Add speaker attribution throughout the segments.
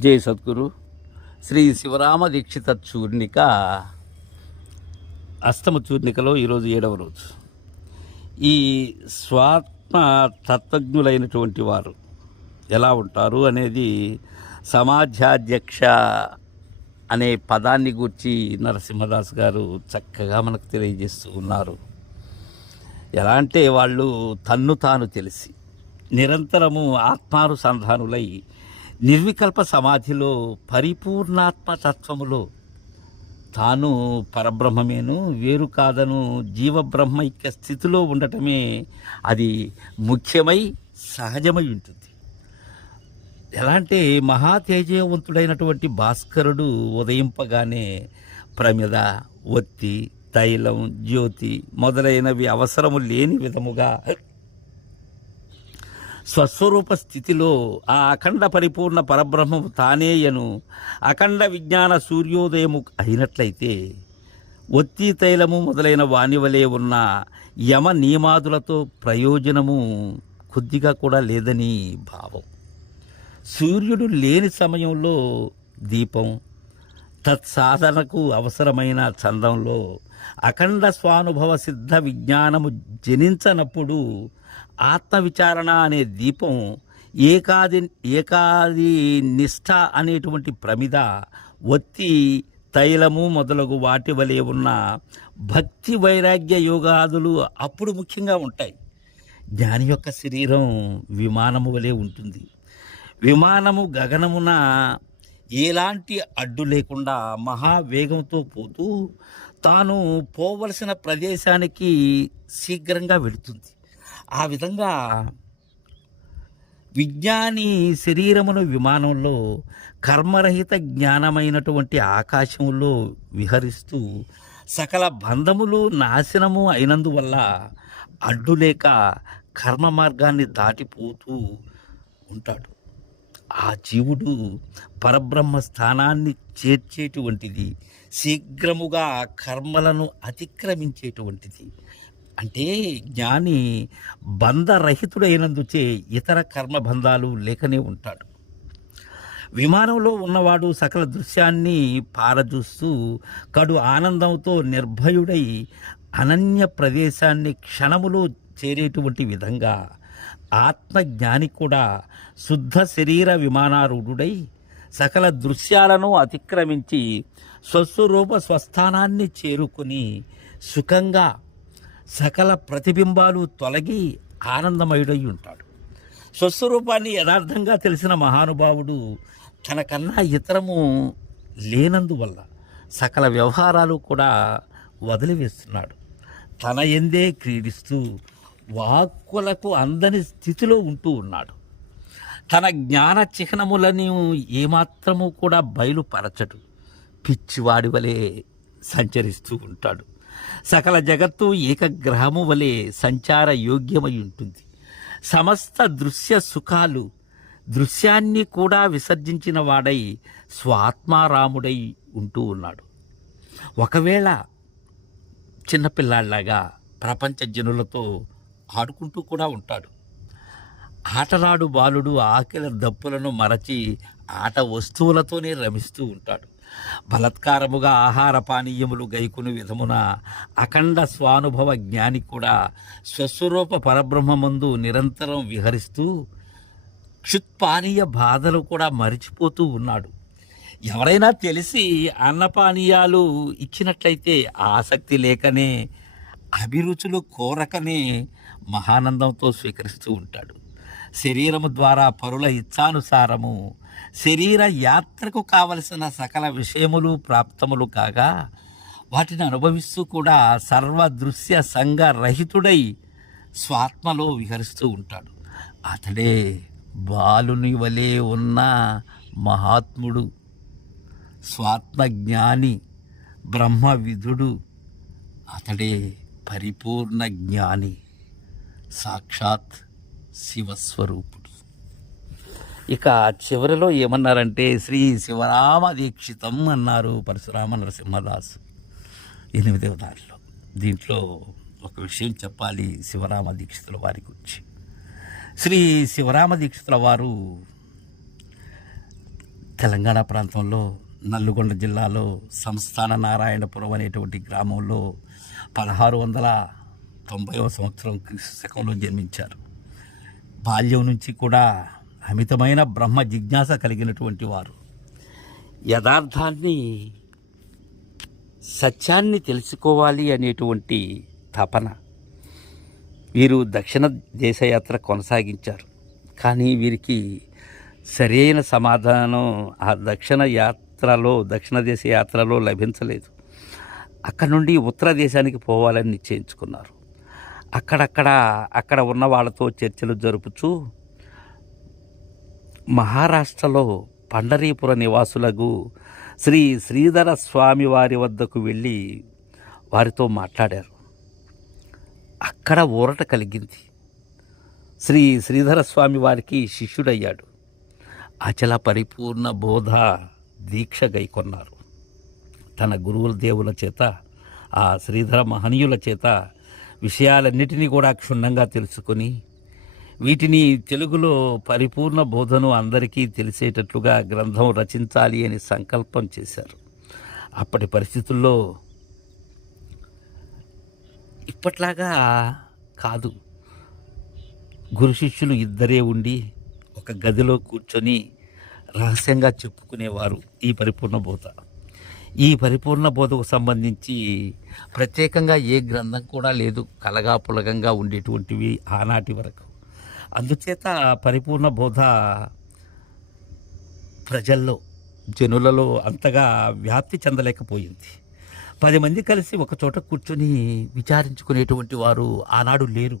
Speaker 1: జై సద్గురు. శ్రీ శివరామ దీక్షిత చూర్ణిక అష్టమ చూర్ణికలో ఈరోజు ఏడవ రోజు. ఈ స్వాత్మ తత్వజ్ఞులైనటువంటి వారు ఎలా ఉంటారు అనేది సమాజాధ్యక్ష అనే పదాన్ని గూర్చి నరసింహదాస్ గారు చక్కగా మనకు తెలియజేస్తూ ఉన్నారు. ఎలా అంటే వాళ్ళు తన్ను తాను తెలిసి నిరంతరము ఆత్మానుసంధానులై నిర్వికల్ప సమాధిలో పరిపూర్ణాత్మ తత్వములో తాను పరబ్రహ్మమేను వేరు కాదను జీవబ్రహ్మైక్య స్థితిలో ఉండటమే అది ముఖ్యమై సహజమై ఉంటుంది. ఎలా అంటే మహా తేజవంతుడైనటువంటి భాస్కరుడు ఉదయింపగానే ప్రమిద ఒత్తి తైలం జ్యోతి మొదలైనవి అవసరము లేని విధముగా స్వస్వరూప స్థితిలో ఆ అఖండ పరిపూర్ణ పరబ్రహ్మము తానేయను అఖండ విజ్ఞాన సూర్యోదయము అయినట్లయితే ఒత్తి తైలము మొదలైన వానివలే ఉన్న యమ నియమాదులతో ప్రయోజనము కొద్దిగా కూడా లేదని భావం. సూర్యుడు లేని సమయంలో దీపం తత్సాధనకు అవసరమైన చందంలో అఖండ స్వానుభవ సిద్ధ విజ్ఞానము జనించనప్పుడు ఆత్మవిచారణ అనే దీపం ఏకాది ఏకాది నిష్ఠ అనేటువంటి ప్రమిద ఒత్తి తైలము మొదలగు వాటి వలె ఉన్న భక్తి వైరాగ్య యోగాదులు అప్పుడు ముఖ్యంగా ఉంటాయి. జ్ఞాని యొక్క శరీరం విమానము వలె ఉంటుంది. విమానము గగనమున ఎలాంటి అడ్డు లేకుండా మహావేగంతో పోతూ తాను పోవలసిన ప్రదేశానికి శీఘ్రంగా వెళుతుంది. ఆ విధంగా విజ్ఞాని శరీరమును విమానంలో కర్మరహిత జ్ఞానమైనటువంటి ఆకాశంలో విహరిస్తూ సకల బంధములు నాశనము అయినందువల్ల అడ్డులేక కర్మ మార్గాన్ని దాటిపోతూ ఉంటాడు. ఆ జీవుడు పరబ్రహ్మ స్థానాన్ని చేర్చేటువంటిది శీఘ్రముగా కర్మలను అతిక్రమించేటువంటిది. అంటే జ్ఞాని బంధరహితుడైనందుచే ఇతర కర్మబంధాలు లేకనే ఉంటాడు. విమానంలో ఉన్నవాడు సకల దృశ్యాన్ని పారజూస్తూ కడు ఆనందంతో నిర్భయుడై అనన్య ప్రదేశాన్ని క్షణములో చేరేటువంటి విధంగా ఆత్మజ్ఞాని కూడా శుద్ధ శరీర విమానారూఢుడై సకల దృశ్యాలను అతిక్రమించి స్వస్వరూప స్వస్థానాన్ని చేరుకుని సుఖంగా సకల ప్రతిబింబాలు తొలగి ఆనందమయుడై ఉంటాడు. స్వస్వరూపాన్ని యథార్థంగా తెలిసిన మహానుభావుడు తనకన్నా ఇతరము లేనందువల్ల సకల వ్యవహారాలు కూడా వదిలివేస్తున్నాడు. తన ఎందే క్రీడిస్తూ వాక్కులకు అందని స్థితిలో ఉంటూ ఉన్నాడు. తన జ్ఞాన చిహ్నములను ఏమాత్రము కూడా బయలుపరచడు. పిచ్చివాడి వలె సంచరిస్తూ ఉంటాడు. సకల జగత్తు ఏకగ్రహము వలె సంచార యోగ్యమై ఉంటుంది. సమస్త దృశ్య సుఖాలు దృశ్యాన్ని కూడా విసర్జించిన వాడై స్వాత్మారాముడై ఉంటూ ఉన్నాడు. ఒకవేళ చిన్నపిల్లాళ్ళగా ప్రపంచ జనులతో ఆడుకుంటూ కూడా ఉంటాడు. ఆటలాడు బాలుడు ఆకలి దప్పులను మరచి ఆట వస్తువులతోనే రమిస్తూ ఉంటాడు. బలత్కారముగా ఆహార పానీయములు గైకుని విధమున అఖండ స్వానుభవ జ్ఞాని కూడా స్వస్వరూప పరబ్రహ్మమందు నిరంతరం విహరిస్తూ క్షుత్పానీయ బాధలు కూడా మరిచిపోతూ ఉన్నాడు. ఎవరైనా తెలిసి అన్నపానీయాలు ఇచ్చినట్లయితే ఆసక్తి లేకనే అభిరుచులు కోరకనే మహానందంతో స్వీకరిస్తూ ఉంటాడు. శరీరము ద్వారా పరుల ఇచ్చానుసారము శరీర యాత్రకు కావలసిన సకల విషయములు ప్రాప్తములు కాగా వాటిని అనుభవిస్తూ కూడా సర్వదృశ్య సంగ రహితుడై స్వాత్మలో విహరిస్తూ ఉంటాడు. అతడే బాలుని వలె ఉన్న మహాత్ముడు స్వాత్మజ్ఞాని బ్రహ్మవిధుడు అతడే పరిపూర్ణ జ్ఞాని. సాక్షాత్ శివస్వరూపుడు. ఇక చివరిలో ఏమన్నారంటే శ్రీ శివరామ దీక్షితం అన్నారు పరశురామ నరసింహదాసు ఎనిమిదవ దారిలో. దీంట్లో ఒక విషయం చెప్పాలి శివరామ దీక్షితుల వారి గురించి. శ్రీ శివరామ దీక్షితుల వారు తెలంగాణ ప్రాంతంలో నల్గొండ జిల్లాలో సంస్థాన నారాయణపురం అనేటువంటి గ్రామంలో పదహారు వందల తొంభైవ సంవత్సరం క్రీస్తు శకంలో జన్మించారు. బాల్యం నుంచి కూడా అమితమైన బ్రహ్మ జిజ్ఞాస కలిగినటువంటి వారు. యథార్థాన్ని సత్యాన్ని తెలుసుకోవాలి అనేటువంటి తపన. వీరు దక్షిణ దేశయాత్ర కొనసాగించారు. కానీ వీరికి సరైన సమాధానం ఆ దక్షిణ యాత్రలో దక్షిణ దేశ యాత్రలో లభించలేదు. అక్కడ నుండి ఉత్తర దేశానికి పోవాలని నిశ్చయించుకున్నారు. అక్కడక్కడ అక్కడ ఉన్న వాళ్ళతో చర్చలు జరుపుచూ మహారాష్ట్రలో పండరీపుర నివాసులకు శ్రీ శ్రీధర స్వామి వారి వద్దకు వెళ్ళి వారితో మాట్లాడారు. అక్కడ ఊరట కలిగింది. శ్రీ శ్రీధర స్వామి వారికి శిష్యుడయ్యాడు. అచల పరిపూర్ణ బోధ దీక్ష గైకొన్నారు తన గురువుల దేవుల చేత ఆ శ్రీధర మహనీయుల చేత విషయాలన్నిటినీ కూడా క్షుణ్ణంగా తెలుసుకొని వీటిని తెలుగులో పరిపూర్ణ బోధను అందరికీ తెలిసేటట్లుగా గ్రంథం రచించాలి అని సంకల్పం చేశారు. అప్పటి పరిస్థితుల్లో ఇప్పట్లాగా కాదు. గురు శిష్యులు ఇద్దరే ఉండి ఒక గదిలో కూర్చొని రహస్యంగా చెప్పుకునేవారు ఈ పరిపూర్ణ బోధ. ఈ పరిపూర్ణ బోధకు సంబంధించి ప్రత్యేకంగా ఏ గ్రంథం కూడా లేదు కలగా పులగంగా ఉండేటువంటివి ఆనాటి వరకు. అందుచేత పరిపూర్ణ బోధ ప్రజల్లో జనులలో అంతగా వ్యాప్తి చెందలేకపోయింది. పది మంది కలిసి ఒక చోట కూర్చొని విచారించుకునేటువంటి వారు ఆనాడు లేరు.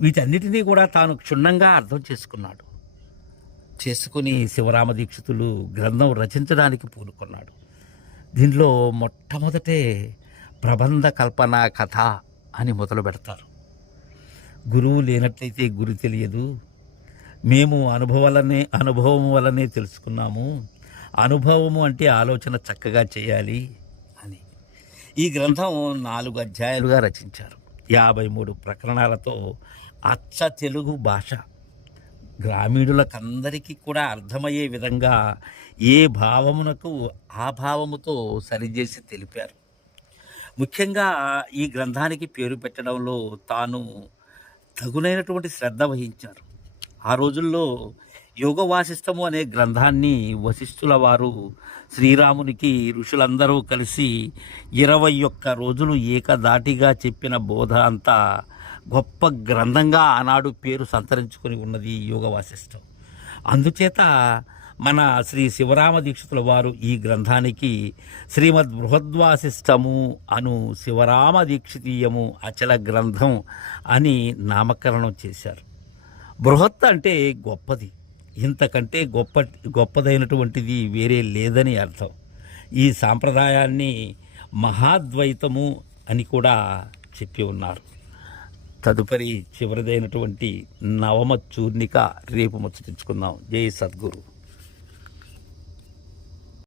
Speaker 1: వీటన్నిటినీ కూడా తాను క్షుణ్ణంగా అర్థం చేసుకున్నాడు. చేసుకుని శివరామ దీక్షితులు గ్రంథం రచించడానికి పూనుకున్నాడు. దీనిలో మొట్టమొదటే ప్రబంధ కల్పన కథ అని మొదలు పెడతారు. గురువు లేనట్లయితే గురి తెలియదు. మేము అనుభవాలనే అనుభవం వల్లనే తెలుసుకున్నాము. అనుభవము అంటే ఆలోచన చక్కగా చేయాలి అని. ఈ గ్రంథం నాలుగు అధ్యాయాలుగా రచించారు. యాభై మూడు ప్రకరణాలతో అచ్చ తెలుగు భాష గ్రామీణులకందరికీ కూడా అర్థమయ్యే విధంగా ఏ భావమునకు ఆ భావముతో సరిచేసి తెలిపారు. ముఖ్యంగా ఈ గ్రంథానికి పేరు పెట్టడంలో తాను తగునైనటువంటి శ్రద్ధ వహించారు. ఆ రోజుల్లో యోగ వాసిష్టము అనే గ్రంథాన్ని వశిష్ఠుల వారు శ్రీరామునికి ఋషులందరూ కలిసి ఇరవై ఒక్క రోజులు ఏకదాటిగా చెప్పిన బోధ అంతా గొప్ప గ్రంథంగా ఆనాడు పేరు సంతరించుకొని ఉన్నది యోగ వాసిష్టం. అందుచేత మన శ్రీ శివరామ దీక్షితుల వారు ఈ గ్రంథానికి శ్రీమద్ బృహద్వాసిష్టము అను శివరామ దీక్షితీయము అచల గ్రంథం అని నామకరణం చేశారు. బృహత్ అంటే గొప్పది. ఇంతకంటే గొప్ప గొప్పదైనటువంటిది వేరే లేదని అర్థం. ఈ సాంప్రదాయాన్ని మహాద్వైతము అని కూడా చెప్పి ఉన్నారు. తదుపరి చివరిదైనటువంటి నవమ చూర్ణిక రేపు ముచ్చటించుకుందాం. జై సద్గురు.